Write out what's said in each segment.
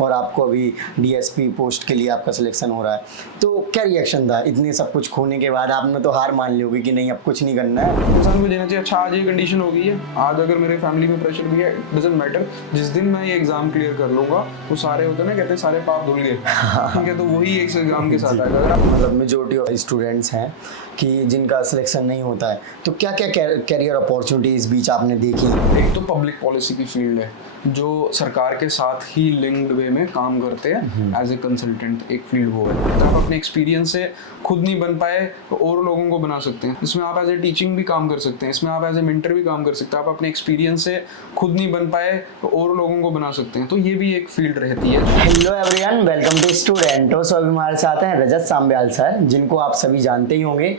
और आपको अभी डीएसपी पोस्ट के लिए आपका सिलेक्शन हो रहा है, तो क्या रिएक्शन था इतने सब कुछ खोने के बाद? आपने तो हार मान ली होगी कि नहीं अब कुछ नहीं करना है। इंसान को देना चाहिए। अच्छा आज ये कंडीशन हो गई है, आज अगर मेरे फैमिली में प्रेशर भी है, डजंट मैटर, जिस दिन मैं ये एग्जाम क्लियर कर लूंगा वो सारे होते हैं ना, कहते हैं सारे पाप धुल गए, ठीक है, तो वही एक एग्जाम के साथ आएगा। अगर मतलब मेजोरिटी ऑफ स्टूडेंट्स हैं कि जिनका सिलेक्शन नहीं होता है, तो क्या क्या कैरियर अपॉर्चुनिटीज बीच आपने देखी? एक तो पब्लिक पॉलिसी की फील्ड है जो सरकार के साथ ही लिंक्ड वे में काम करते हैं एज ए कंसल्टेंट, एक फील्ड वो है। तो आप अपने एक्सपीरियंस से खुद नहीं बन पाए तो और लोगों को बना सकते हैं, इसमें आप एज ए टीचिंग भी काम कर सकते हैं, इसमें आप एज ए मेंटर भी काम कर सकते हैं। आप अपने एक्सपीरियंस से खुद नहीं बन पाए तो और लोगों को बना सकते हैं, तो ये भी एक फील्ड रहती है। हेलो एवरीवन, वेलकम टू स्टूडेंटो। सो अभी हमारे साथ हैं रजत सांब्याल सर, जिनको आप सभी जानते ही होंगे।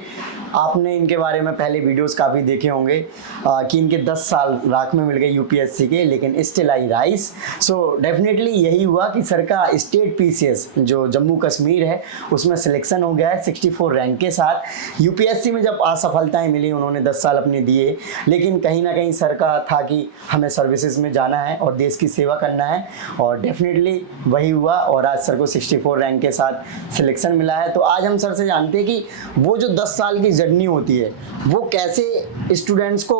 आपने इनके बारे में पहले वीडियोस काफ़ी देखे होंगे कि इनके 10 साल राख में मिल गए यूपीएससी के, लेकिन still I rice. So definitely यही हुआ कि सर का स्टेट पीसीएस जो जम्मू कश्मीर है उसमें सिलेक्शन हो गया है 64 रैंक के साथ। यूपीएससी में जब असफलताएं मिली, उन्होंने 10 साल अपने दिए, लेकिन कहीं ना कहीं सर का था कि हमें सर्विसेज में जाना है और देश की सेवा करना है, और डेफिनेटली वही हुआ और आज सर को 64 रैंक के साथ सिलेक्शन मिला है। तो आज हम सर से जानते हैं कि वो जो 10 साल की जर्नी होती है वो कैसे स्टूडेंट्स को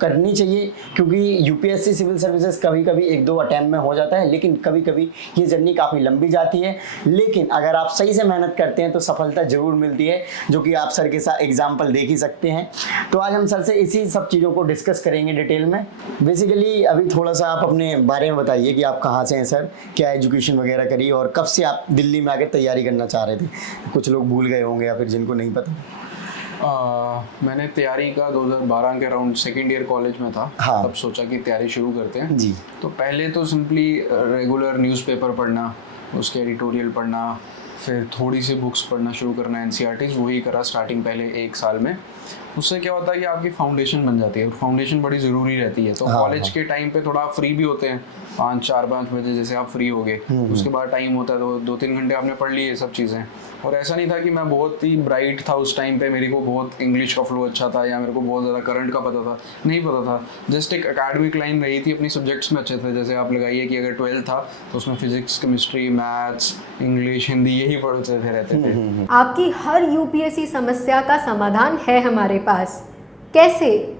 करनी चाहिए, क्योंकि यूपीएससी सिविल सर्विसेज कभी कभी 1-2 अटैम्प्ट में हो जाता है, लेकिन कभी कभी ये जर्नी काफ़ी लंबी जाती है। लेकिन अगर आप सही से मेहनत करते हैं तो सफलता जरूर मिलती है, जो कि आप सर के साथ एग्जाम्पल देख ही सकते हैं। तो आज हम सर से इसी सब चीज़ों को डिस्कस करेंगे डिटेल में। बेसिकली अभी थोड़ा सा आप अपने बारे में बताइए कि आप कहाँ से हैं सर, क्या एजुकेशन वगैरह करी और कब से आप दिल्ली में आकर तैयारी करना चाह रहे थे? कुछ लोग भूल गए होंगे या फिर जिनको नहीं पता। मैंने तैयारी का 2012 के अराउंड सेकेंड ईयर कॉलेज में था। हाँ। तब सोचा कि तैयारी शुरू करते हैं जी। तो पहले तो सिंपली रेगुलर न्यूज़पेपर पढ़ना, उसके एडिटोरियल पढ़ना, फिर थोड़ी सी बुक्स पढ़ना शुरू करना, एनसीईआरटीज़, वही करा स्टार्टिंग पहले 1 साल में। उससे क्या होता है कि आपकी फाउंडेशन बन जाती है और फाउंडेशन बड़ी ज़रूरी रहती है। तो कॉलेज के टाइम पे थोड़ा फ्री भी होते हैं, 4-5 बजे जैसे आप फ्री हो गए, उसके बाद टाइम होता है तो 2-3 घंटे आपने पढ़ लिए ये सब चीज़ें। और ऐसा नहीं था कि मैं बहुत ही ब्राइट था उस टाइम पे, मेरे को बहुत इंग्लिश का फ्लो अच्छा था या मेरे को बहुत ज़्यादा करंट का पता था, नहीं पता था। जस्ट एक एकेडमिक लाइन रही थी, अपनी सब्जेक्ट्स में अच्छे थे। जैसे आप लगाइए कि अगर 12th था तो उसमें physics, chemistry, maths, English, Hindi यही पढ़ते थे रहते थे। आपकी हर यूपीएससी समस्या का समाधान है हमारे पास। कैसे?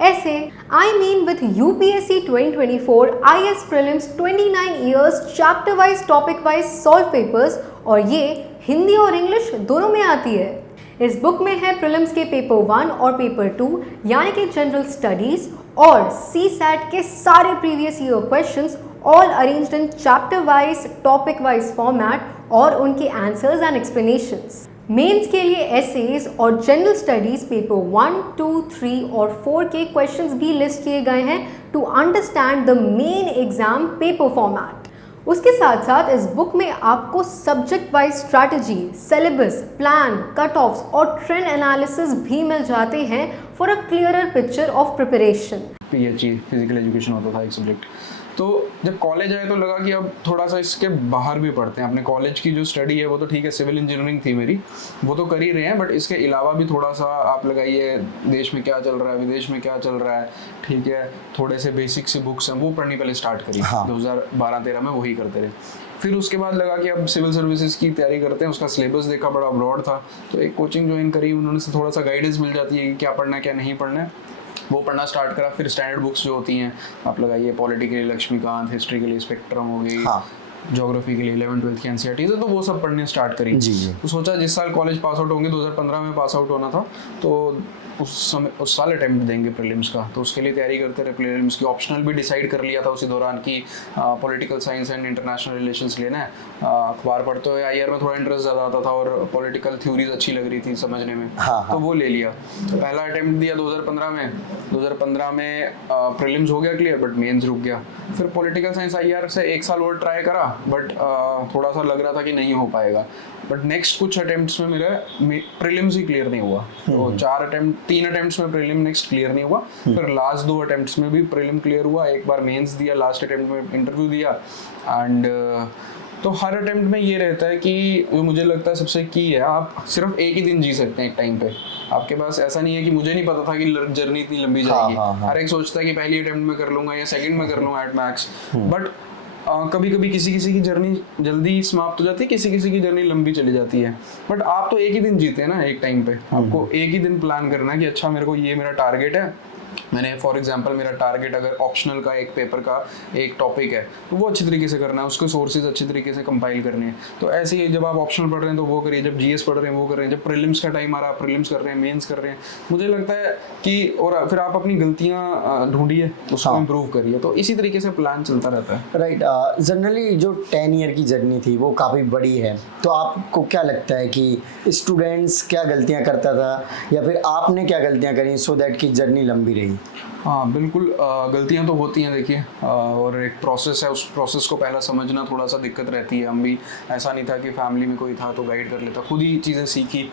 ऐसे I mean with UPSC 2024 IAS prelims 29 years chapter wise topic wise solve papers, और ये हिंदी और इंग्लिश दोनों में आती है। इस बुक में है प्रीलिम्स के पेपर 1 और पेपर 2 यानी कि जनरल स्टडीज और सीसैट के सारे previous year questions, all arranged in chapter wise topic wise format और उनके आंसर्स एंड एक्सप्लेनेशंस। मेंस के लिए एसेज और जनरल स्टडीज पेपर 1, 2, 3 और 4 के क्वेश्चंस भी लिस्ट किए गए हैं to understand the main exam paper format. उसके साथ साथ इस बुक में आपको subject wise strategy, syllabus, plan, cut offs और ट्रेंड एनालिसिस भी मिल जाते हैं for a clearer picture of preparation. PHE physical education होता था एक सब्जेक्ट। तो जब कॉलेज आए तो लगा कि अब थोड़ा सा इसके बाहर भी पढ़ते हैं। अपने कॉलेज की जो स्टडी है वो तो ठीक है, सिविल इंजीनियरिंग थी मेरी, वो तो कर ही रहे हैं, बट इसके अलावा भी थोड़ा सा आप लगाइए देश में क्या चल रहा है, विदेश में क्या चल रहा है, ठीक है, थोड़े से बेसिक सी बुक्स हैं वो पढ़नी पहले स्टार्ट करी। 2012-13 में वही करते रहे। फिर उसके बाद लगा कि अब सिविल सर्विसेज की तैयारी करते हैं, उसका सिलेबस देखा बड़ा ब्रॉड था, तो एक कोचिंग ज्वाइन करी, उन्होंने से थोड़ा सा गाइडेंस मिल जाती है कि क्या पढ़ना है क्या नहीं पढ़ना है, वो पढ़ना स्टार्ट करा। फिर स्टैंडर्ड बुक्स जो होती हैं आप लगाइए, पॉलिटी के लिए लक्ष्मीकांत, हिस्ट्री के लिए स्पेक्ट्रम हो गई, ज्योग्राफी के लिए 11th-12th की एनसीईआरटीज़ है, तो वो सब पढ़ने स्टार्ट करी। तो सोचा जिस साल कॉलेज पास आउट होंगे, 2015 में पास आउट होना था, तो उस साल अटेम्प्ट देंगे प्रीलिम्स का, तो उसके लिए तैयारी करते रहे। प्रीलिम्स की ऑप्शनल भी डिसाइड कर लिया था उसी दौरान कि political science and international relations लेना है। अखबार पढ़ते हुए आईआर में थोड़ा इंटरेस्ट ज़्यादा आता था और पॉलिटिकल थ्योरीज अच्छी लग रही थी समझने में, तो वो ले लिया। तो पहला अटेम्प्ट दिया 2015 में। 2015 में प्रीलिम्स हो गया क्लियर, बट मेंस रुक गया। फिर पॉलिटिकल साइंस आईआर से 1 साल और ट्राई करा, बट थोड़ा सा लग रहा था कि नहीं हो पाएगा। बट नेक्स्ट कुछ अटेम्प्ट्स में मेरा प्रीलिम्स ही क्लियर नहीं हुआ, तो 3 अटेम्प्ट्स में प्रीलिम नेक्स्ट क्लियर नहीं हुआ। फिर लास्ट 2 अटेम्प्ट्स में भी प्रीलिम क्लियर हुआ, एक बार मेंस दिया, लास्ट अटेम्प्ट में इंटरव्यू दिया। एंड तो हर अटेम्प्ट में ये रहता है कि मुझे लगता है सबसे की है, आप सिर्फ एक ही दिन जी सकते हैं एक टाइम पे। आपके पास ऐसा नहीं है कि मुझे नहीं पता था कि जर्नी इतनी लंबी जाएगी। हर एक सोचता है कि पहली अटेम्प्ट में कर लूंगा या सेकंड में कर लूंगा एट मैक्स, बट कभी कभी किसी किसी की जर्नी जल्दी समाप्त हो जाती है, किसी किसी की जर्नी लंबी चली जाती है, बट आप तो एक ही दिन जीते हैं ना एक टाइम पे। आपको एक ही दिन प्लान करना है कि अच्छा मेरे को ये मेरा टारगेट है। मैंने फॉर एग्जांपल मेरा टारगेट अगर ऑप्शनल का एक पेपर का एक टॉपिक है तो वो अच्छी तरीके से करना है, उसके सोर्सेज अच्छी तरीके से कंपाइल करने हैं। तो ऐसे ही जब आप ऑप्शनल पढ़ रहे हैं तो वो करिए, जब जीएस पढ़ रहे हैं वो कर रहे हैं, जब प्रीलिम्स का टाइम आ रहा है प्रीलिम्स कर रहे हैं, मेंस कर रहे हैं। मुझे लगता है कि और फिर आप अपनी गलतियां ढूंढिए, उसको इम्प्रूव करिए। तो इसी तरीके से प्लान चलता रहता है। राइट। जनरली जो 10 ईयर की जर्नी थी वो काफ़ी बड़ी है, तो आपको क्या लगता है कि स्टूडेंट्स क्या गलतियां करता था या फिर आपने क्या गलतियां करी सो दैट कि जर्नी लंबी रही? हाँ बिल्कुल, गलतियां तो होती हैं देखिए, और एक प्रोसेस है, उस प्रोसेस को पहला समझना थोड़ा सा दिक्कत रहती है। हम भी ऐसा नहीं था कि फैमिली में कोई था तो गाइड कर लेता, खुद ही चीज़ें सीखी।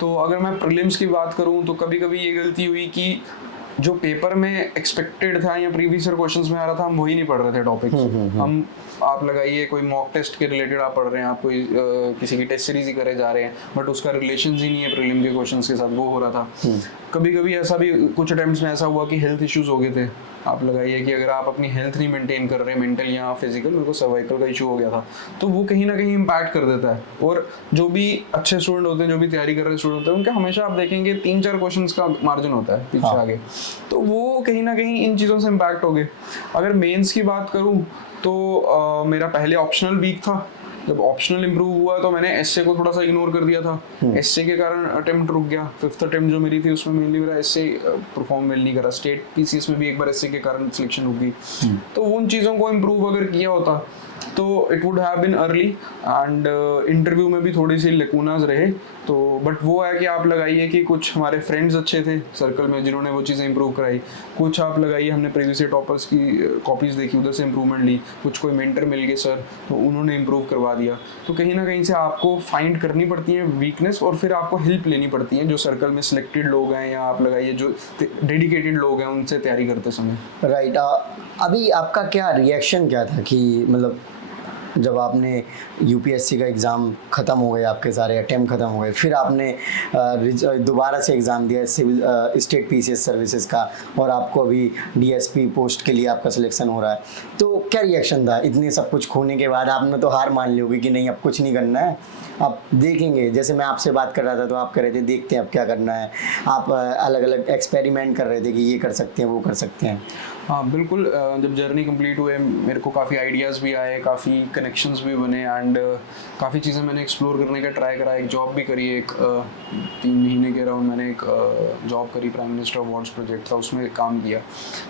तो अगर मैं प्रीलिम्स की बात करूँ तो कभी कभी ये गलती हुई कि जो पेपर में एक्सपेक्टेड था या प्रीवियस ईयर क्वेश्चंस में आ रहा था हम वही नहीं पढ़ रहे थे टॉपिक्स। हम आप लगाइए कोई मॉक टेस्ट के रिलेटेड आप पढ़ रहे हैं, आप कोई किसी की टेस्ट सीरीज ही करे जा रहे हैं, बट उसका रिलेशन ही नहीं है प्रीलिम के क्वेश्चंस के साथ, वो हो रहा था। कभी कभी ऐसा भी कुछ अटेम्प्ट्स में ऐसा हुआ कि हेल्थ इश्यूज हो गए थे। आप लगाइए कि अगर आप अपनी हेल्थ नहीं मेंटेन कर रहे, मेंटल या फिजिकल, मेरे को सर्वाइकल का इशू हो गया था, तो वो कहीं ना कहीं इम्पैक्ट कर देता है। और जो भी अच्छे स्टूडेंट होते हैं, जो भी तैयारी कर रहे स्टूडेंट होते हैं, उनका हमेशा आप देखेंगे 3-4 क्वेश्चंस का मार्जिन होता है पीछे आगे, तो वो कहीं ना कहीं इन चीज़ों से इम्पैक्ट हो गए। अगर मेंस की बात करूँ तो मेरा पहले ऑप्शनल वीक था। जब ऑप्शनल इंप्रूव हुआ तो मैंने एसए को थोड़ा सा इग्नोर कर दिया था। एसए के कारण अटेम्प्ट रुक गया। 5th अटेम्प्ट जो मेरी थी उसमें मेनली मेरा एसए परफॉर्म वेल नहीं करा। स्टेट पीसीएस में भी एक बार एसए के कारण सिलेक्शन रुक गई। तो उन चीज़ों को इम्प्रूव अगर किया होता तो it would have been early, and interview में भी थोड़ी सी लेकुनाज रहे। तो बट वो है कि आप लगाइए कि कुछ हमारे फ्रेंड्स अच्छे थे सर्कल में जिन्होंने वो चीज़ें इंप्रूव कराई, कुछ आप लगाइए हमने प्रीवियस ईयर टॉपर्स की कॉपीज़ देखी, उधर से इंप्रूवमेंट ली, कुछ कोई मेंटर मिल गए सर तो उन्होंने इंप्रूव करवा दिया। तो कहीं ना कहीं से आपको फाइंड करनी पड़ती है वीकनेस और फिर आपको हेल्प लेनी पड़ती है जो सर्कल में सिलेक्टेड लोग हैं या आप लगाइए जो डेडिकेटेड लोग हैं उनसे तैयारी करते समय। राइट। अभी आपका क्या रिएक्शन क्या था कि मतलब जब आपने यूपीएससी का एग्ज़ाम ख़त्म हो गए, आपके सारे अटैम्प्ट ख़त्म हो गए, फिर आपने दोबारा से एग्ज़ाम दिया सिविल स्टेट पीसीएस सर्विसेज का और आपको अभी डीएसपी पोस्ट के लिए आपका सिलेक्शन हो रहा है, तो क्या रिएक्शन था? इतने सब कुछ खोने के बाद आपने तो हार मान ली होगी कि नहीं अब कुछ नहीं करना है, आप देखेंगे। जैसे मैं आपसे बात कर रहा था तो आप कह रहे थे देखते हैं अब क्या करना है, आप अलग अलग एक्सपेरिमेंट कर रहे थे कि ये कर सकते हैं वो कर सकते हैं। हाँ बिल्कुल, जब जर्नी कंप्लीट हुए मेरे को काफ़ी आइडियाज़ भी आए, काफ़ी कनेक्शंस भी बने, एंड काफ़ी चीज़ें मैंने एक्सप्लोर करने का ट्राई करा। एक जॉब भी करी, एक 3 महीने के अराउंड मैंने एक जॉब करी, प्राइम मिनिस्टर अवार्ड्स प्रोजेक्ट था, उसमें काम किया।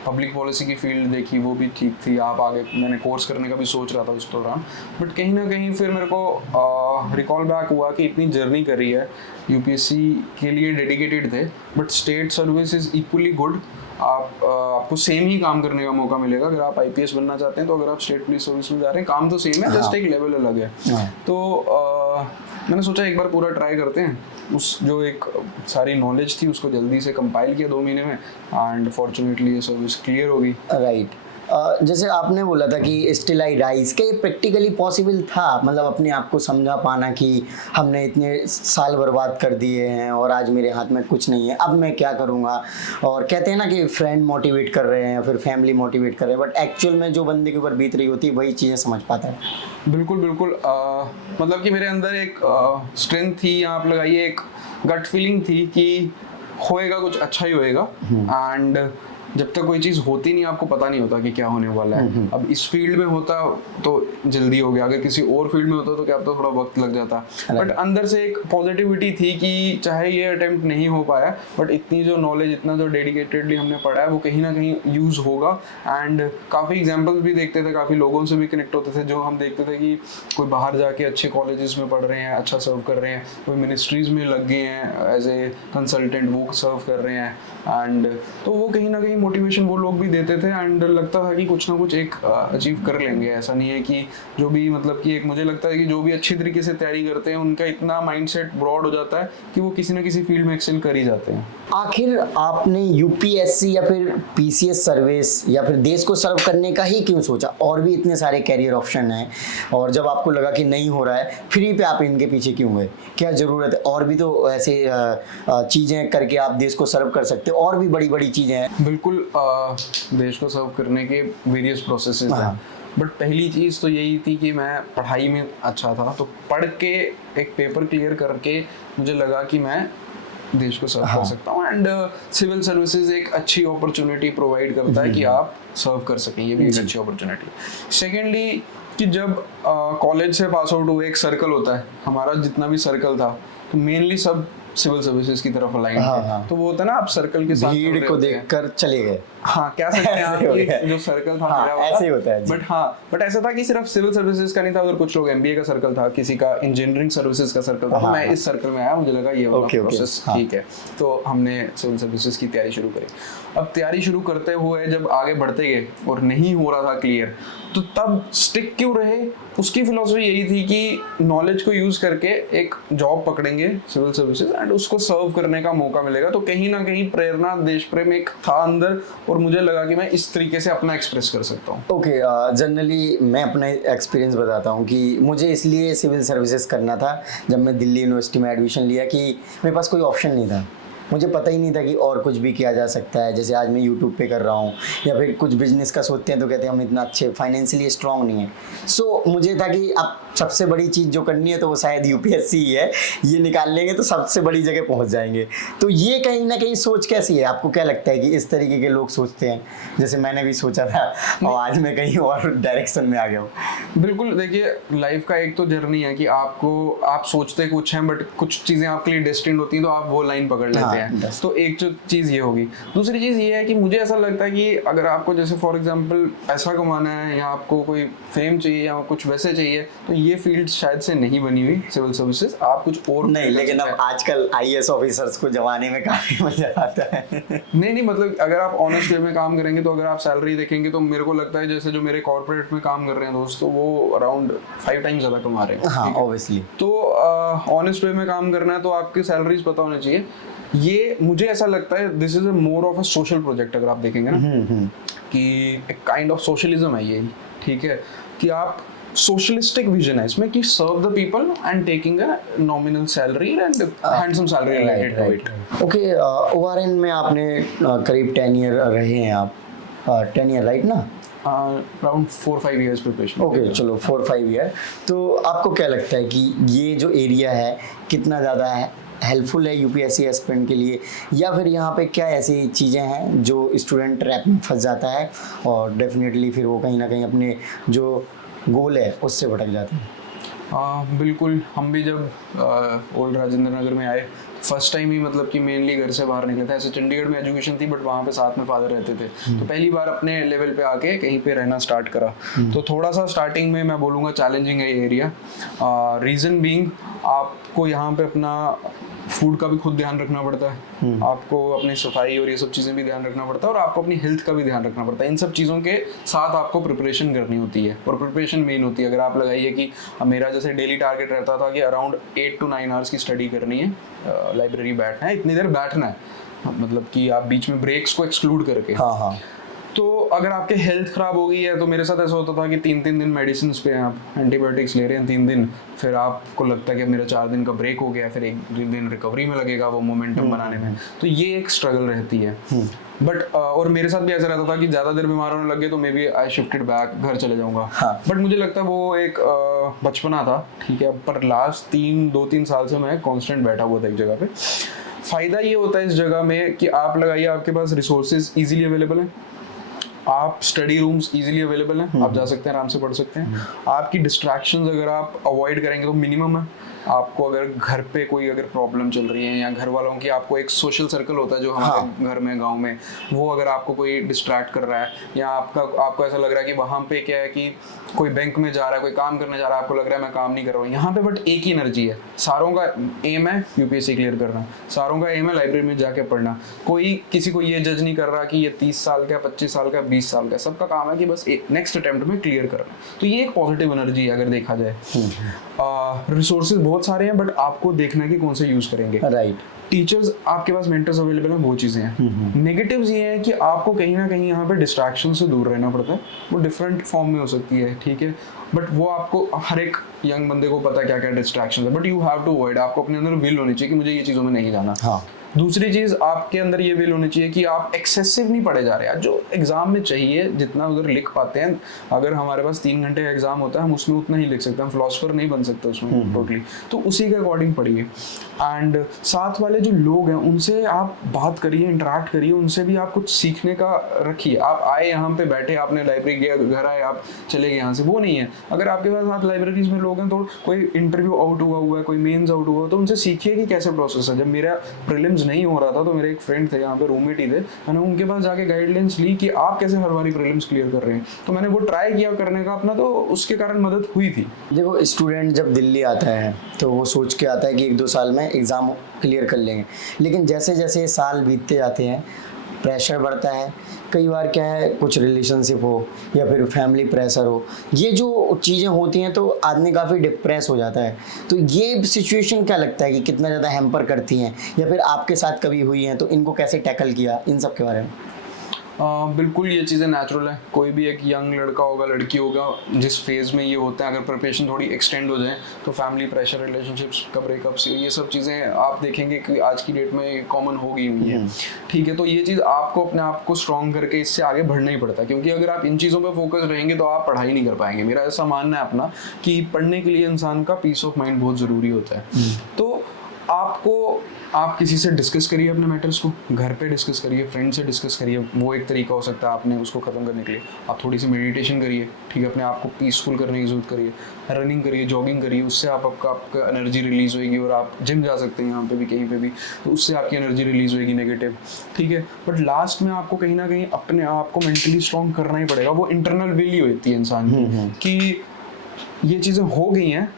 पब्लिक पॉलिसी की फील्ड देखी, वो भी ठीक थी। आप आगे मैंने कोर्स करने का भी सोच रहा था उस दौरान, बट कहीं ना कहीं फिर मेरे को रिकॉल बैक हुआ कि इतनी जर्नी करी है, यूपीएससी के लिए डेडिकेटेड थे, but state service is equally good. आपको सेम ही काम करने का मौका मिलेगा अगर आप आईपीएस बनना चाहते हैं। तो अगर आप स्टेट पुलिस सर्विस में जा रहे हैं काम तो सेम है, जस्ट एक लेवल अलग है। तो मैंने सोचा एक बार पूरा ट्राई करते हैं। उस जो एक सारी नॉलेज थी उसको जल्दी से कंपाइल किया 2 महीने में, एंड फॉर्चुनेटली ये सर्विस क्लियर हो गई। राइट। जैसे आपने बोला था कि स्टिल आई राइज, क्या ये प्रैक्टिकली पॉसिबल था? मतलब अपने आप को समझा पाना कि हमने इतने साल बर्बाद कर दिए हैं और आज मेरे हाथ में कुछ नहीं है, अब मैं क्या करूँगा? और कहते हैं ना कि फ्रेंड मोटिवेट कर रहे हैं, फिर फैमिली मोटिवेट कर रहे हैं, बट एक्चुअल में जो बंदे के ऊपर बीत रही होती है वही चीज़ें समझ पाता है। बिल्कुल बिल्कुल, मतलब कि मेरे अंदर एक स्ट्रेंथ थी, या आप लगाइए एक गट फीलिंग थी कि होएगा कुछ अच्छा ही होएगा। एंड जब तक कोई चीज़ होती नहीं आपको पता नहीं होता कि क्या होने वाला है। अब इस फील्ड में होता तो जल्दी हो गया, अगर किसी और फील्ड में होता तो क्या तो थोड़ा वक्त लग जाता। बट अंदर से एक पॉजिटिविटी थी कि चाहे ये अटेम्प्ट नहीं हो पाया, बट इतनी जो नॉलेज, इतना जो डेडिकेटेडली हमने पढ़ा है वो कहीं ना कहीं यूज़ होगा। एंड काफ़ी एग्जाम्पल्स भी देखते थे, काफ़ी लोगों से भी कनेक्ट होते थे, जो हम देखते थे कि कोई बाहर जाके अच्छे कॉलेजेस में पढ़ रहे हैं, अच्छा सर्व कर रहे हैं, कोई मिनिस्ट्रीज़ में लग गए हैं एज ए कंसल्टेंट, वो सर्व कर रहे हैं। एंड तो वो कहीं ना कहीं मोटिवेशन वो लोग भी देते थे, एंड लगता था कि कुछ ना कुछ एक अचीव कर लेंगे। ऐसा नहीं है कि जो भी मतलब कि एक मुझे लगता है कि जो भी अच्छी तरीके से तैयारी करते हैं उनका इतना माइंडसेट ब्रॉड हो जाता है कि वो किसी ना किसी फील्ड में एक्सेल कर ही जाते हैं। आखिर आपने यूपीएससी या फिर पीसीएस सर्विस या फिर देश को सर्व करने का ही क्यों सोचा? और भी इतने सारे कैरियर ऑप्शन हैं, और जब आपको लगा कि नहीं हो रहा है फ्री पे आप इनके पीछे क्यों गए? क्या ज़रूरत है? और भी तो ऐसे चीज़ें करके आप देश को सर्व कर सकते हो, और भी बड़ी बड़ी चीज़ें हैं। बिल्कुल, देश को सर्व करने के वेरियस प्रोसेसेस हैं। बट पहली चीज़ तो यही थी कि मैं पढ़ाई में अच्छा था, तो पढ़ के एक पेपर क्लियर करके मुझे लगा कि मैं देश को सर्व कर सकता हूँ। एंड सिविल सर्विसेज एक अच्छी अपॉर्चुनिटी प्रोवाइड करता है कि आप सर्व कर सकें, ये भी एक अच्छी अपॉर्चुनिटी। सेकेंडली कि जब कॉलेज से पास आउट हुए एक सर्कल होता है, हमारा जितना भी सर्कल था तो मेनली सब सिविल सर्विसेज की तरफ अलाइन थे। तो वो होता है ना, आप सर्कल के साथ भीड़ को देखकर चले गए। हाँ, कह सकते हैं आप कि जो सर्कल था मेरा वाला, ऐसे ही होता है। बट ऐसा था कि सिर्फ सिविल सर्विसेज का नहीं था, अगर कुछ लोग एमबीए का सर्कल था, किसी का इंजीनियरिंग सर्विसेज का सर्कल था, तो मैं इस सर्कल में आया, मुझे लगा ये वाला प्रोसेस ठीक है, तो हमने सिविल सर्विसेज की तैयारी शुरू करी। अब तैयारी शुरू करते हुए जब आगे बढ़ते गए और नहीं हो रहा था क्लियर, तो तब स्टिक क्यों रहे, उसकी फिलॉसफी यही थी कि नॉलेज को यूज करके एक जॉब पकड़ेंगे सिविल सर्विसेज एंड उसको सर्व करने का मौका मिलेगा। तो कहीं ना कहीं प्रेरणा, देश प्रेम एक था अंदर, और मुझे लगा कि मैं इस तरीके से अपना एक्सप्रेस कर सकता हूँ। ओके, जनरली मैं अपना एक्सपीरियंस बताता हूँ कि मुझे इसलिए सिविल सर्विसेज करना था जब मैं दिल्ली यूनिवर्सिटी में एडमिशन लिया कि मेरे पास कोई ऑप्शन नहीं था। मुझे पता ही नहीं था कि और कुछ भी किया जा सकता है। जैसे आज मैं यूट्यूब पे कर रहा हूँ, या फिर कुछ बिजनेस का सोचते हैं तो कहते हैं हम इतना अच्छे फाइनेंशियली स्ट्रांग नहीं है। सो मुझे था कि अब सबसे बड़ी चीज़ जो करनी है तो वो शायद यूपीएससी ही है, ये निकाल लेंगे तो सबसे बड़ी जगह पहुँच जाएंगे। तो ये कहीं ना कहीं सोच कैसी है, आपको क्या लगता है कि इस तरीके के लोग सोचते हैं जैसे मैंने भी सोचा था, और आज मैं कहीं और डायरेक्शन में आ गया हूँ? बिल्कुल, देखिए लाइफ का एक तो जर्नी है कि आप सोचते कुछ हैं बट कुछ चीज़ें आपके लिए डेस्टिन्ड होती हैं, तो आप वो लाइन पकड़ लेते हैं। तो एक जो चीज़ ये होगी। दूसरी चीज़ ये है कि मुझे ऐसा लगता है कि अगर आपको जैसे फॉर एग्जांपल पैसा कमाना है, या आपको कोई फेम चाहिए या कुछ वैसे चाहिए, तो ये फील्ड शायद से नहीं बनी हुई सिविल सर्विसेज। आप कुछ और नहीं, लेकिन अब आजकल आईएएस ऑफिसर्स को जमाने में काफी मजा आता है। नहीं, मतलब अगर आप ऑनेस्ट वे में काम करेंगे, तो अगर आप सैलरी देखेंगे तो मेरे को लगता है जैसे जो मेरे कॉर्पोरेट में काम कर रहे हैं दोस्त, तो वो अराउंड 5 टाइम्स ज़्यादा कमा रहे हैं। हाँ, ऑब्वियसली। तो ऑनेस्ट वे में काम करना है तो आपकी सैलरीज पता होनी चाहिए। ये मुझे ऐसा लगता है this is a more of a social project. अगर आप देखेंगे ना कि एक काइंड ऑफ सोशलिज्म है ये, ठीक है, कि आप सोशलिस्टिक विजन है इसमें कि serve the people and taking a nominal salary and handsome salary related to it. Okay, ORN में आपने करीब 10 ईयर रहे हैं आप, 10 ईयर राइट ना? Around 4-5 years preparation. ओके, चलो 4-5 ईयर। तो आपको क्या लगता है कि ये जो एरिया है कितना ज़्यादा है हेल्पफुल है यूपीएससी एस्पिरेंट के लिए, या फिर यहाँ पे क्या ऐसी चीज़ें हैं जो स्टूडेंट ट्रैप में फंस जाता है और डेफिनेटली फिर वो कहीं ना कहीं अपने जो गोल है उससे भटक जाते हैं? बिल्कुल, हम भी जब ओल्ड राजेंद्र नगर में आए फर्स्ट टाइम ही, मतलब कि मेनली घर से बाहर निकले थे। ऐसे चंडीगढ़ में एजुकेशन थी बट वहाँ पे साथ में फादर रहते थे, तो पहली बार अपने लेवल पे आके कहीं पे रहना स्टार्ट करा। तो थोड़ा सा स्टार्टिंग में मैं बोलूँगा चैलेंजिंग है ये एरिया। रीज़न बीइंग आपको यहाँ पे अपना फूड का भी खुद ध्यान रखना पड़ता है, आपको अपनी सफाई और ये सब चीज़ें भी ध्यान रखना पड़ता है, और आपको अपनी हेल्थ का भी ध्यान रखना पड़ता है। इन सब चीज़ों के साथ आपको प्रिपरेशन करनी होती है, और प्रिपरेशन मेन होती है। अगर आप लगाइए कि मेरा जैसे डेली टारगेट रहता था कि अराउंड 8 to 9 आवर्स की स्टडी करनी है, लाइब्रेरी बैठना है, इतनी देर बैठना है, मतलब कि आप बीच में ब्रेक्स को एक्सक्लूड करके। हाँ। तो अगर आपके हेल्थ खराब हो गई है, तो मेरे साथ ऐसा होता था कि 3-3 दिन मेडिसिन पे हैं, आप एंटीबायोटिक्स ले रहे हैं 3 दिन, फिर आपको लगता है कि अब मेरा 4 दिन का ब्रेक हो गया, फिर 1 दिन रिकवरी में लगेगा वो मोमेंटम बनाने में। तो ये एक स्ट्रगल रहती है। बट और मेरे साथ भी ऐसा रहता था कि ज़्यादा देर बीमार होने लगे तो maybe I shifted back, घर चले जाऊँगा। बट मुझे लगता है वो एक बचपना था, ठीक है, पर लास्ट 2-3 साल से मैं कॉन्स्टेंट बैठा हुआ था एक जगह पे। फ़ायदा ये होता है इस जगह में कि आप लगाइए, आपके पास रिसोर्सेज ईजिली अवेलेबल हैं, आप स्टडी रूम्स इजीली अवेलेबल हैं, आप जा सकते हैं, आराम से पढ़ सकते हैं। आपकी डिस्ट्रैक्शंस अगर आप अवॉइड करेंगे तो मिनिमम है। आपको अगर घर पे कोई अगर प्रॉब्लम चल रही है, या घर वालों की, आपको एक सोशल सर्कल होता है जो हमारे घर में, गांव में, वो अगर आपको कोई डिस्ट्रैक्ट कर रहा है, या आपको ऐसा लग रहा है कि वहाँ पे क्या है कि कोई बैंक में जा रहा है, कोई काम करने जा रहा है, आपको लग रहा है मैं काम नहीं कर रहा हूँ, यहाँ पे बट एक ही एनर्जी है। सारों का एम है यूपीएससी क्लियर करना, सारों का एम है लाइब्रेरी में जाके पढ़ना। कोई किसी को ये जज नहीं कर रहा कि ये 30 साल का, 25 साल का, 20 साल का, सबका काम है कि बस नेक्स्ट अटेम्प्ट में क्लियर करना। तो ये एक पॉजिटिव एनर्जी है अगर देखा जाए। रिसोर्सेज बहुत सारे हैं, बट आपको देखना है कि कौन से यूज करेंगे। राइट। टीचर्स आपके पास, मेंटर्स अवेलेबल हैं, वो चीज़ें हैं। नेगेटिव्स ये हैं कि आपको कहीं ना कहीं यहाँ पे डिस्ट्रैक्शन से दूर रहना पड़ता है। वो डिफरेंट फॉर्म में हो सकती है, ठीक है, बट वो आपको, हर एक यंग बंदे को पता है क्या क्या डिस्ट्रैक्शन है, but you have to avoid. आपको अपने अंदर विल होनी चाहिए कि मुझे ये चीज़ों में नहीं जाना। दूसरी चीज़ आपके अंदर ये विल होनी चाहिए कि आप एक्सेसिव नहीं पढ़े जा रहे हैं। जो एग्जाम में चाहिए जितना उधर लिख पाते हैं, अगर हमारे पास 3 घंटे का एग्जाम होता है हम उसमें उतना ही लिख सकते हैं, हम फिलोसफर नहीं बन सकते उसमें टोटली, तो उसी के अकॉर्डिंग पढ़िए। एंड साथ वाले जो लोग हैं उनसे आप बात करिए, इंटरेक्ट करिए, उनसे भी आप कुछ सीखने का रखिए। आप आए यहाँ पे बैठे, आपने लाइब्रेरी गया, घर आए, आप चले गए यहाँ से, वो नहीं है। अगर आपके पास साथ लाइब्रेरीज में लोग हैं तो कोई इंटरव्यू आउट हुआ है, कोई मेंस आउट हुआ, तो उनसे सीखिए कि कैसे प्रोसेस है। जब मेरा प्रीलिम्स नहीं हो रहा था तो मेरे एक फ्रेंड थे यहाँ पे, रूममेट ही थे, मैंने उनके पास जाके गाइडलाइंस ली कि आप कैसे हर बारी प्रीलिम्स क्लियर कर रहे हैं, तो मैंने वो ट्राई किया करने का अपना, तो उसके कारण मदद हुई थी। देखो, स्टूडेंट जब दिल्ली आता है तो वो सोच के आता है कि 1-2 साल में एग्ज़ाम क्लियर कर लेंगे, लेकिन जैसे जैसे साल बीतते जाते हैं प्रेशर बढ़ता है। कई बार क्या है, कुछ रिलेशनशिप हो या फिर फैमिली प्रेशर हो, ये जो चीज़ें होती हैं तो आदमी काफ़ी डिप्रेस हो जाता है। तो ये सिचुएशन क्या लगता है कि कितना ज़्यादा हैम्पर करती हैं, या फिर आपके साथ कभी हुई हैं तो इनको कैसे टैकल किया, इन सब के बारे में? बिल्कुल ये चीज़ें नेचुरल है। कोई भी एक यंग लड़का होगा, लड़की होगा, जिस फेज़ में ये होता है, अगर प्रिपरेशन थोड़ी एक्सटेंड हो जाए तो फैमिली प्रेशर, रिलेशनशिप्स का ब्रेकअप्स, ये सब चीज़ें आप देखेंगे कि आज की डेट में कॉमन हो गई हुई है। ठीक है, तो ये चीज़ आपको अपने आप को स्ट्रॉन्ग करके इससे आगे बढ़ना ही पड़ता है, क्योंकि अगर आप इन चीज़ों पर फोकस रहेंगे तो आप पढ़ाई नहीं कर पाएंगे। मेरा ऐसा मानना है अपना कि पढ़ने के लिए इंसान का पीस ऑफ माइंड बहुत ज़रूरी होता है। तो आप किसी से डिस्कस करिए अपने मैटर्स को, घर पे डिस्कस करिए, फ्रेंड से डिस्कस करिए, वो एक तरीका हो सकता है आपने उसको ख़त्म करने के लिए। आप थोड़ी सी मेडिटेशन करिए, ठीक है, अपने आप को पीसफुल करने की ज़रूरत करिए, रनिंग करिए, जॉगिंग करिए, उससे आपका एनर्जी रिलीज़ होएगी, और आप जिम जा सकते हैं यहाँ पे भी, कहीं पे भी, तो उससे आपकी एनर्जी रिलीज़ होएगी नेगेटिव, ठीक है। बट लास्ट में आपको कहीं ना कहीं अपने आप को मेंटली स्ट्रॉन्ग करना ही पड़ेगा। वो इंटरनल विल ही होती है इंसान की कि ये चीज़ें हो गई हैं,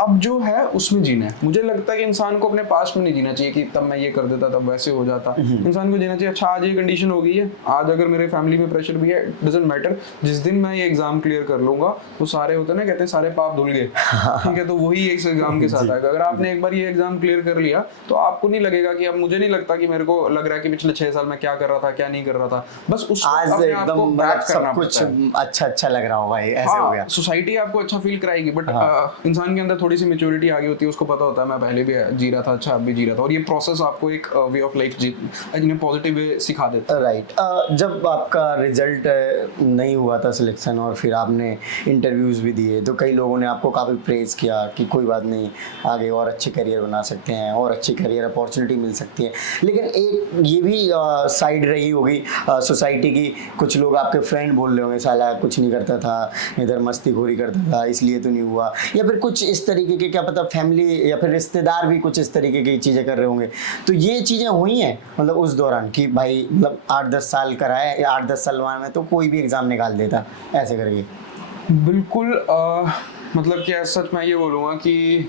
अब जो है उसमें जीना है। मुझे लगता है कि इंसान को अपने पास्ट में नहीं जीना चाहिए कि तब मैं ये कर देता, तब वैसे हो जाता। इंसान को जीना चाहिए, अच्छा आज ये कंडीशन हो गई है, आज अगर मेरे फैमिली में प्रेशर भी है, डजंट मैटर, जिस दिन मैं ये एग्जाम क्लियर कर लूंगा, वो सारे होते हैं ना, कहते हैं सारे पाप धुल गए, ठीक है, तो वही एक एग्जाम के साथ आएगा। अगर आपने एक बार ये एग्जाम क्लियर कर लिया तो आपको नहीं लगेगा कि अब मुझे नहीं लगता कि मेरे को लग रहा है कि पिछले 6 साल में क्या कर रहा था, क्या नहीं कर रहा था, बस उसको आज एकदम सब कुछ अच्छा लग रहा होगा, ऐसे हो गया। सोसाइटी आपको अच्छा फील कराएगी, बट इंसान के अंदर थोड़ी सी मेच्योरिटी आ गई होती है, उसको पता होता है मैं पहले भी जी रहा था, अच्छा अब भी जी रहा था, और ये प्रोसेस आपको एक वे ऑफ लाइफ जिन्हें पॉजिटिव वे सिखा देता है। राइट। जब आपका रिजल्ट नहीं हुआ था सिलेक्शन, और फिर आपने इंटरव्यूज़ भी दिए, तो कई लोगों ने आपको काफ़ी प्रेज़ किया कि कोई बात नहीं, आगे और अच्छे करियर बना सकते हैं, और अच्छी करियर अपॉर्चुनिटी मिल सकती है। लेकिन एक ये भी साइड रही होगी सोसाइटी की, कुछ लोग आपके फ्रेंड बोल रहे होंगे साला कुछ नहीं करता था, इधर मस्तीखोरी करता था, इसलिए तो नहीं हुआ, या फिर कुछ इस तरीके के, क्या पता फैमिली या फिर रिश्तेदार भी कुछ इस तरीके की चीज़ें कर रहे होंगे। तो ये चीज़ें हुई हैं मतलब उस दौरान कि भाई मतलब 8-10 साल कराए, या 8-10 साल में तो कोई भी एग्ज़ाम निकाल देता ऐसे करके? बिल्कुल, मतलब कि सच मैं ये बोलूँगा कि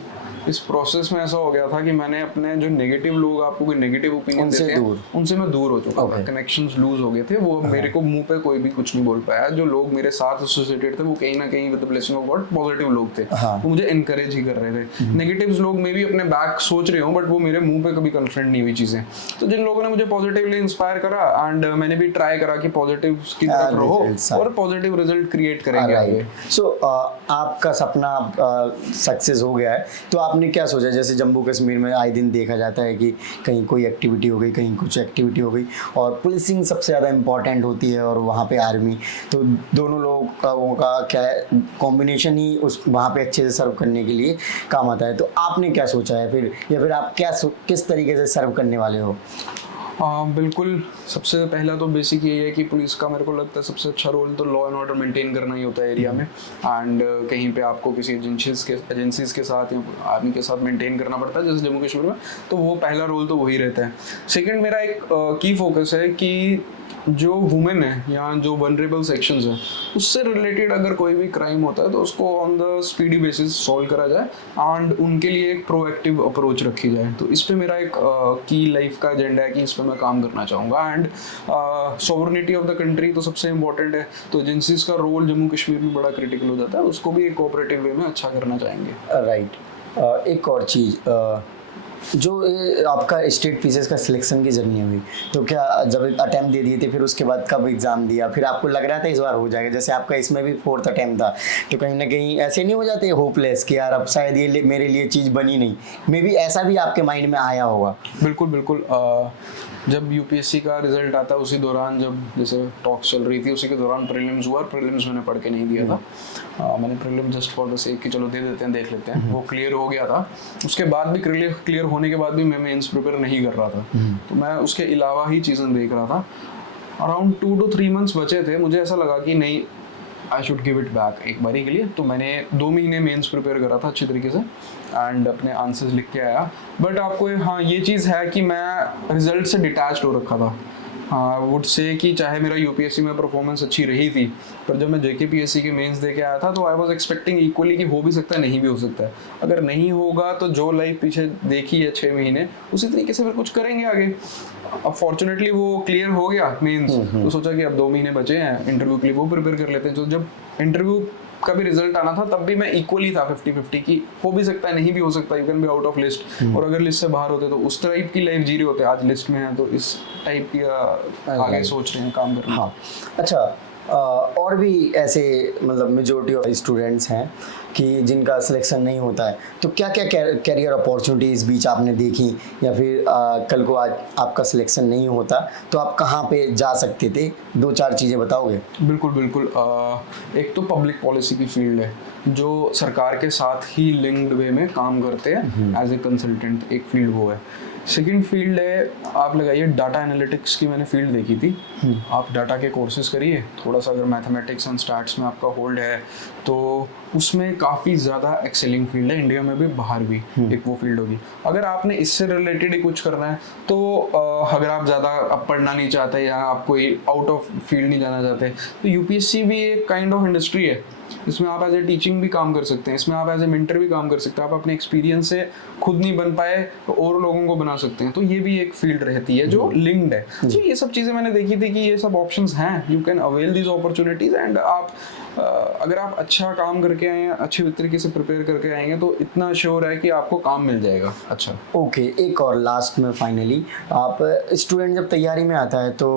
इस प्रोसेस में ऐसा हो गया था कि मैंने अपने जो नेगेटिव लोग, आपको कोई नेगेटिव ओपिनियन देते हैं, उनसे मैं दूर हो चुका था, कनेक्शंस लूज हो गए थे। वो मेरे को मुंह पे कोई भी कुछ नहीं बोल पाया। जो लोग मेरे साथ एसोसिएटेड थे वो कहीं ना कहीं with the blessing of God positive लोग थे, वो मुझे एनकरेज ही कर रहे थे। नेगेटिव्स लोग मे भी अपने बैक सोच रहे हो, बट वो मेरे मुंह पे कभी कन्फ्रंट नहीं हुई चीजें। तो जिन लोगों ने मुझे पॉजिटिवली इंस्पायर करा, एंड मैंने भी ट्राई करा कि पॉजिटिव की तरफ रहो और पॉजिटिव रिजल्ट क्रिएट करेंगे आगे। सो आपका सपना सक्सेस हो गया है, तो आपने क्या सोचा? जैसे जम्मू कश्मीर में आए दिन देखा जाता है कि कहीं कोई एक्टिविटी हो गई, कहीं कुछ एक्टिविटी हो गई, और पुलिसिंग सबसे ज़्यादा इम्पॉर्टेंट होती है, और वहाँ पे आर्मी, तो दोनों लोगों का क्या है कॉम्बिनेशन ही उस वहाँ पे अच्छे से सर्व करने के लिए काम आता है। तो आपने क्या सोचा है फिर, या फिर आप किस तरीके से सर्व करने वाले हो? बिल्कुल, सबसे पहला तो बेसिक यही है कि पुलिस का मेरे को लगता है सबसे अच्छा रोल तो लॉ एंड ऑर्डर मेंटेन करना ही होता है एरिया में, एंड कहीं पे आपको किसी एजेंसीज के साथ या आर्मी के साथ मेंटेन करना पड़ता है, जैसे जम्मू कश्मीर में, तो वो पहला रोल तो वही रहता है। सेकंड, मेरा एक की फोकस है कि जो वुमेन है या जो वनरेबल सेक्शंस हैं उससे रिलेटेड अगर कोई भी क्राइम होता है तो उसको on the speedy basis solve करा जाए, एंड उनके लिए एक प्रोएक्टिव अप्रोच रखी जाए। तो इस पे मेरा एक की लाइफ का एजेंडा है कि इस पे मैं काम करना चाहूँगा। And sovereignty of the country तो सबसे इम्पोर्टेंट है, तो एजेंसीज का रोल जम्मू कश्मीर में बड़ा क्रिटिकल हो जाता है, उसको भी एक कोऑपरेटिव वे में अच्छा करना चाहेंगे। राइट। एक और चीज़, जो ये आपका स्टेट पीसीएस का सिलेक्शन की जर्नी हुई, तो क्या जब अटेम्प्ट दे दिए थे फिर उसके बाद कब एग्ज़ाम दिया, फिर आपको लग रहा था इस बार हो जाएगा, जैसे आपका इसमें भी 4th अटेम्प्ट था, तो कहीं ना कहीं ऐसे नहीं हो जाते होपलेस कि यार अब शायद ये मेरे लिए चीज़ बनी नहीं, मे बी ऐसा भी आपके माइंड में आया होगा? बिल्कुल बिल्कुल। जब यूपीएससी का रिजल्ट आता उसी दौरान, जब जैसे टॉक्स चल रही थी उसी के दौरान प्रीलिम्स हुआ, प्रीलिम्स मैंने पढ़ के नहीं दिया था। मैंने prelim just for the sake कि चलो दे देते हैं, देख लेते हैं, वो क्लियर हो गया था। उसके बाद भी क्लियर होने के बाद भी मैं मेंस प्रिपेयर नहीं कर रहा था, तो मैं उसके अलावा ही चीज़ें देख रहा था। अराउंड 2 to 3 months बचे थे, मुझे ऐसा लगा कि नहीं, I should give it back एक बारी के लिए। तो मैंने 2 महीने मेंस प्रिपेयर करा था अच्छी तरीके से एंड अपने आंसर्स लिख के आया। बट आपको हाँ ये चीज़ है कि मैं रिजल्ट से डिटैच्ड हो रखा था। हाँ, वुड से कि चाहे मेरा यूपीएससी में परफॉर्मेंस अच्छी रही थी, पर जब मैं जेकेपीएससी के मेंस दे के आया था तो आई वाज एक्सपेक्टिंग इक्वली कि हो भी सकता है, नहीं भी हो सकता है। अगर नहीं होगा तो जो लाइफ पीछे देखी है 6 महीने, उसी तरीके से फिर कुछ करेंगे आगे। अब फॉर्चुनेटली वो क्लियर हो गया मेंस, तो सोचा कि अब 2 महीने बचे हैं इंटरव्यू के लिए, वो प्रिपेयर कर लेते हैं। तो जब इंटरव्यू का भी रिजल्ट आना था तब भी मैं इक्वली था 50-50 की हो भी सकता है, नहीं भी हो सकता, you can be out of list. और अगर लिस्ट से बाहर होते तो उस टाइप की लाइफ जी रहे होते, आज लिस्ट में है तो इस टाइप की आगे सोच रहे हैं काम करना। हाँ, अच्छा, और भी ऐसे मतलब मेजोरिटी ऑफ स्टूडेंट्स हैं कि जिनका सिलेक्शन नहीं होता है, तो क्या क्या कैरियर अपॉर्चुनिटी इस बीच आपने देखी, या फिर कल को आज आपका सिलेक्शन नहीं होता तो आप कहाँ पे जा सकते थे? 2-4 चीज़ें बताओगे? बिल्कुल बिल्कुल। एक तो पब्लिक पॉलिसी की फील्ड है जो सरकार के साथ ही लिंक्ड वे में काम करते हैं एज ए कंसल्टेंट, एक फील्ड वो है। सेकंड फील्ड है, आप लगाइए डाटा एनालिटिक्स की, मैंने फील्ड देखी थी। आप डाटा के कोर्सेज करिए, थोड़ा सा अगर मैथमेटिक्स एंड स्टैट्स में आपका होल्ड है तो उसमें काफ़ी ज़्यादा एक्सेलिंग फील्ड है, इंडिया में भी बाहर भी एक वो फील्ड होगी। अगर आपने इससे रिलेटेड ही कुछ करना है तो अगर आप ज़्यादा अब पढ़ना नहीं चाहते या आप कोई आउट ऑफ फील्ड नहीं जाना चाहते, तो यूपीएससी भी एक काइंड ऑफ इंडस्ट्री है। इसमें आप एज ए टीचिंग भी काम कर सकते हैं, इसमें आप एज ए मेंटर भी काम कर सकते हैं। आप अपने एक्सपीरियंस से खुद नहीं बन पाए तो और लोगों को बना सकते हैं, तो ये भी एक फील्ड रहती है जो लिंक्ड है। तो ये सब चीज़ें मैंने देखी थी कि ये सब ऑप्शंस हैं, you can avail these opportunities. And आप अगर आप अच्छा काम करके आए हैं, अच्छे तरीके से प्रिपेयर करके आएंगे तो इतना श्योर है कि आपको काम मिल जाएगा। अच्छा, ओके, एक और लास्ट में फाइनली, आप स्टूडेंट जब तैयारी में आता है तो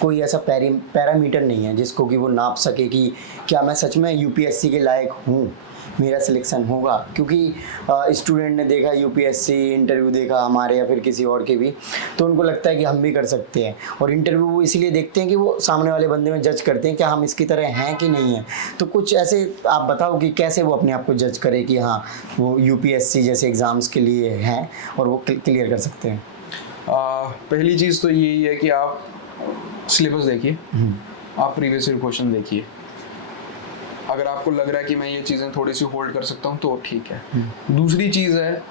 कोई ऐसा पैरामीटर नहीं है जिसको कि वो नाप सके कि क्या मैं सच में यूपीएससी के लायक हूँ, मेरा सिलेक्शन होगा? क्योंकि स्टूडेंट ने देखा यूपीएससी इंटरव्यू देखा हमारे या फिर किसी और के भी, तो उनको लगता है कि हम भी कर सकते हैं, और इंटरव्यू वो इसीलिए देखते हैं कि वो सामने वाले बंदे में जज करते हैं क्या हम इसकी तरह हैं कि नहीं है। तो कुछ ऐसे आप बताओ कि कैसे वो अपने आप को जज करे कि हाँ वो यूपीएससी जैसे एग्ज़ाम्स के लिए हैं और वो क्लियर कर सकते हैं? पहली चीज़ तो यही है कि आप सिलेबस देखिए, आप प्रीवियस ईयर क्वेश्चन देखिए। अगर आपको लग रहा है कि मैं ये चीज़ें थोड़ी सी होल्ड कर सकता हूँ तो ठीक है। दूसरी चीज़ है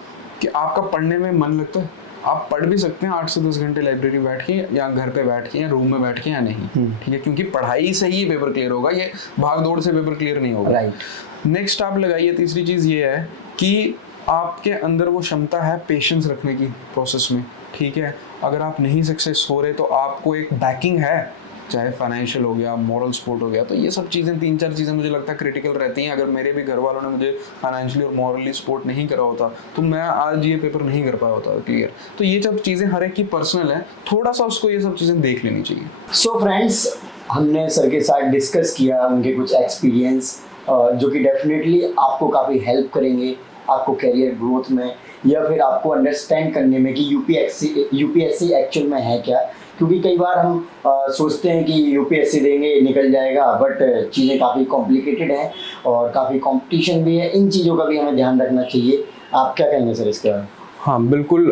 कि आपका पढ़ने में मन लगता है, आप पढ़ भी सकते हैं 8 से 10 घंटे लाइब्रेरी बैठ के या घर पे बैठ के या रूम में बैठ के या नहीं, ठीक है, क्योंकि पढ़ाई से ही पेपर क्लियर होगा, ये भाग दौड़ से पेपर क्लियर नहीं होगा। राइट। नेक्स्ट आप लगाइए, तीसरी चीज़ ये है कि आपके अंदर वो क्षमता है पेशेंस रखने की प्रोसेस में, ठीक है। अगर आप नहीं सक्सेस हो रहे तो आपको एक बैकिंग है, चाहे फाइनेंशियल हो गया, मॉरल सपोर्ट हो गया, तो ये सब चीज़ें 3-4 चीज़ें मुझे लगता है क्रिटिकल रहती हैं। अगर मेरे भी घर वालों ने मुझे फाइनेंशियली और मॉरली सपोर्ट नहीं करा होता तो मैं आज ये पेपर नहीं कर पाया होता क्लियर। तो ये सब चीज़ें हर एक की पर्सनल है, थोड़ा सा उसको ये सब चीज़ें देख लेनी चाहिए। सो फ्रेंड्स, हमने सर के साथ डिस्कस किया उनके कुछ एक्सपीरियंस जो कि डेफिनेटली आपको काफ़ी हेल्प करेंगे आपको करियर ग्रोथ में, या फिर आपको अंडरस्टैंड करने में कि यूपीएससी एक्चुअल में है क्या। क्योंकि कई बार हम सोचते हैं कि यूपीएससी देंगे निकल जाएगा, बट चीज़ें काफ़ी कॉम्प्लिकेटेड हैं और काफ़ी कंपटीशन भी है, इन चीज़ों का भी हमें ध्यान रखना चाहिए। आप क्या कहेंगे सर इसके बारे में? हाँ बिल्कुल,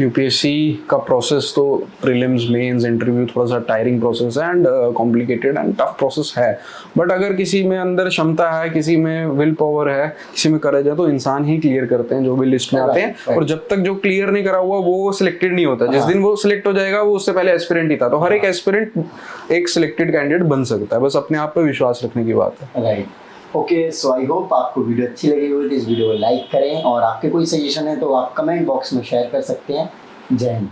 यूपीएससी का प्रोसेस तो प्रीलिम्स मेंस इंटरव्यू थोड़ा सा टायरिंग प्रोसेस है and complicated and tough process है। बट अगर किसी में अंदर क्षमता है, किसी में विल पावर है, किसी में करेज है, तो इंसान ही क्लियर करते हैं जो भी लिस्ट में आते हैं। और जब तक जो क्लियर नहीं करा हुआ वो सिलेक्टेड नहीं होता। जिस दिन वो सिलेक्ट हो जाएगा वो उससे पहले एस्पिरेंट ही था। तो हर एक एस्पिरेंट एक सिलेक्टेड कैंडिडेट बन सकता है, बस अपने आप पे विश्वास रखने की बात है। Right. Okay, so I hope आपको वीडियो अच्छी लगी होगी तो इस वीडियो को लाइक करें, और आपके कोई सजेशन है तो आप कमेंट बॉक्स में शेयर कर सकते हैं। जय हिंद।